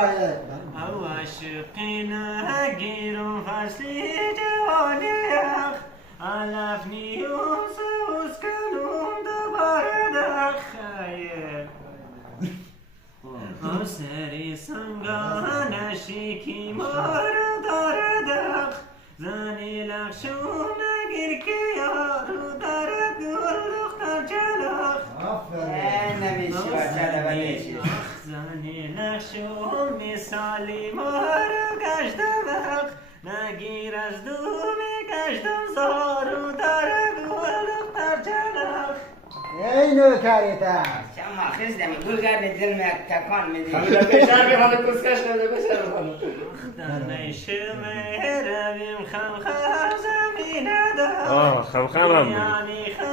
باید او عشقینا گیرم فصلی جوانی اخ علف نیوز اوز کنم دوباره دخیه او سری سنگان شیکی مار داره دخ زنی لخشون نگیر که یارو داره گل دختر جلخ نمیشه بچه نمیشه زنی لخشون مثالی مارو گشته وقت نگیر از دومی گشتم زارو داره گل دختر جلخ ای نوکریتم شما خیزدمی گلگرد دل می تکان میدی خانم پیشار که خانم کسکش نده بشه خانم دانش رویم خم خم زمینه دار خم خم هم یعنی خم